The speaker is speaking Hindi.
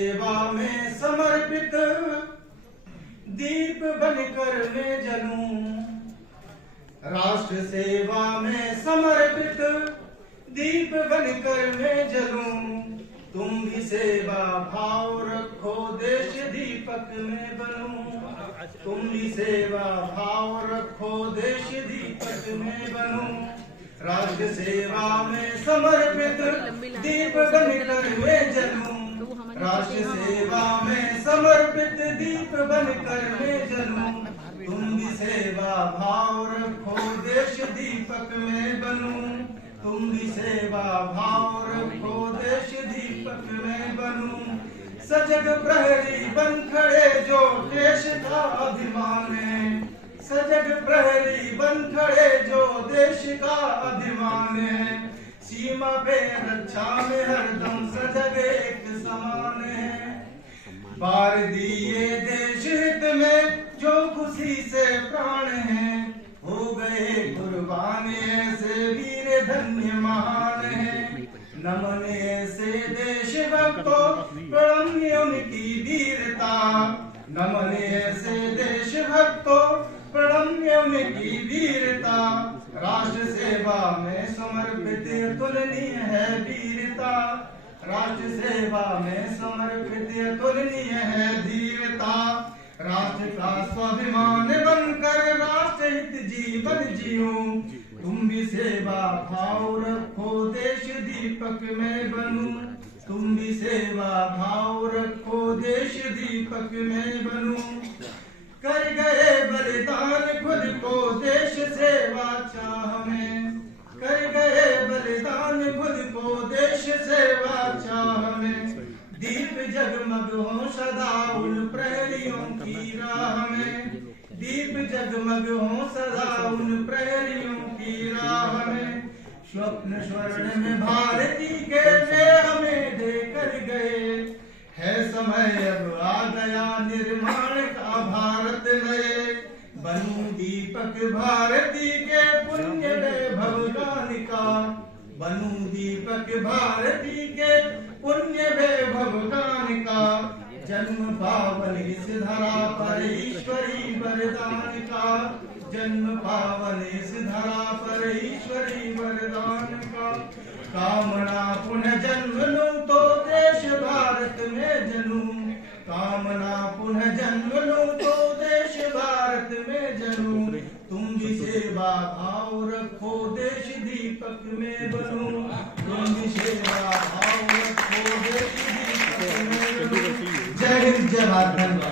सेवा में समर्पित दीप बनकर मैं जलूं, राष्ट्र सेवा में समर्पित दीप बनकर मैं जलूं। तुम भी सेवा भाव रखो, देश दीपक में बनूं। तुम भी सेवा भाव रखो, देश दीपक में बनूं। राष्ट्र सेवा में समर्पित दीप बनकर मैं जलूं, राष्ट्र सेवा में समर्पित दीप बनकर मैं जलूं। तुम भी सेवा भाव रखो, देश दीपक में बनूं। तुम भी सेवा भाव रखो, देश दीपक में बनूं। सजग प्रहरी बन खड़े जो देश का अभिमान है, सजग प्रहरी बन खड़े जो देश का अभिमान है। सीमा पे रक्षा में हरदम सजग एक समान है। बार दिए देश हित में जो खुशी से प्राण है, हो गए कुर्बान ऐसे वीर धन्य महान है। नमन ऐसे देश भक्तों, प्रणम्य उनकी वीरता। नमन ऐसे देश भक्तों, प्रणम्य उनकी वीरता। राष्ट्र सेवा में समर्पित तुलनीय है वीरता। राष्ट्र सेवा में समर्पित तुलनीय है धीरता। राष्ट्र का स्वाभिमान बनकर राष्ट्र हित जीवन जीऊं। तुम भी सेवा भाव रखो, देश दीपक में बनूं। तुम भी सेवा भाव रखो, देश दीपक में बनूं। कर गए बलिदान खुद को देश सेवा चाह में, कर गए बलिदान खुद को देश सेवा चाह में। दीप जगमग हो सदा उन प्रहरियों की राह में, दीप जगमग हो सदा उन प्रहरियों की राह में। स्वप्न स्वर्ण में भारती के वे हमें देकर गए, है समय अब आ गया निर्माण का भारत नए। बनूं दीपक भारती के पुण्य वैभव गानिका, बनूं दीपक भारती के पुण्य वैभव गानिका। जन्म पावन इस धरा पर ईश्वरी वरदान का, जन्म पावन इस धरा पर ईश्वरी वरदान का। कामना पुनः जन्म लूं तो देश भारत में जलूं, कामना पुनः जन्म लूं तो देश भारत में जलूं। तुम भी सेवा भाव रखो, देश दीपक में बनूं। तुम भी सेवा भाव रखो, देश दीपक में बनूं। जय हिंद, जय भारत।